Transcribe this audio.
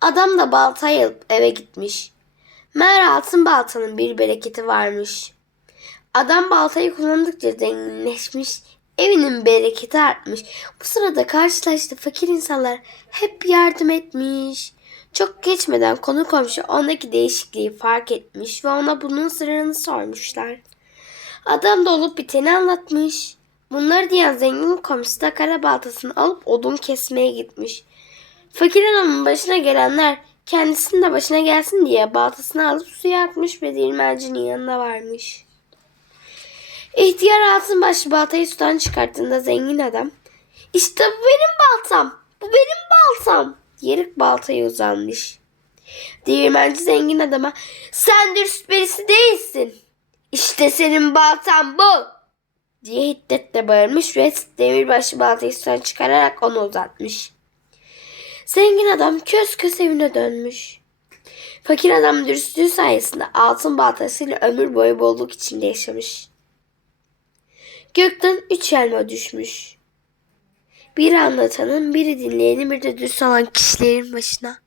Adam da baltayı alıp eve gitmiş. Meğer altın baltanın bir bereketi varmış. Adam baltayı kullandıkça zenginleşmiş, evinin bereketi artmış. Bu sırada karşılaştığı fakir insanlar hep yardım etmiş. Çok geçmeden konu komşu ondaki değişikliği fark etmiş ve ona bunun sırrını sormuşlar. Adam da olup biteni anlatmış. Bunları diyen zengin komşusu da kara baltasını alıp odun kesmeye gitmiş. Fakir adamın başına gelenler kendisinin de başına gelsin diye baltasını alıp suya atmış ve değirmencinin yanına varmış. İhtiyar altın başlı baltayı sudan çıkarttığında zengin adam işte bu benim baltam, bu benim baltam diyerek baltaya uzanmış. Değirmenci zengin adama sen dürüst birisi değilsin. İşte senin baltan bu diye hiddetle bağırmış ve demirbaşı baltayı sudan çıkararak onu uzatmış. Zengin adam köz köz evine dönmüş. Fakir adam dürüstlüğü sayesinde altın baltasıyla ömür boyu bolluk içinde yaşamış. Gökten üç elma düşmüş. Biri anlatanın, biri dinleyenin, bir de dürüst olan kişilerin başına.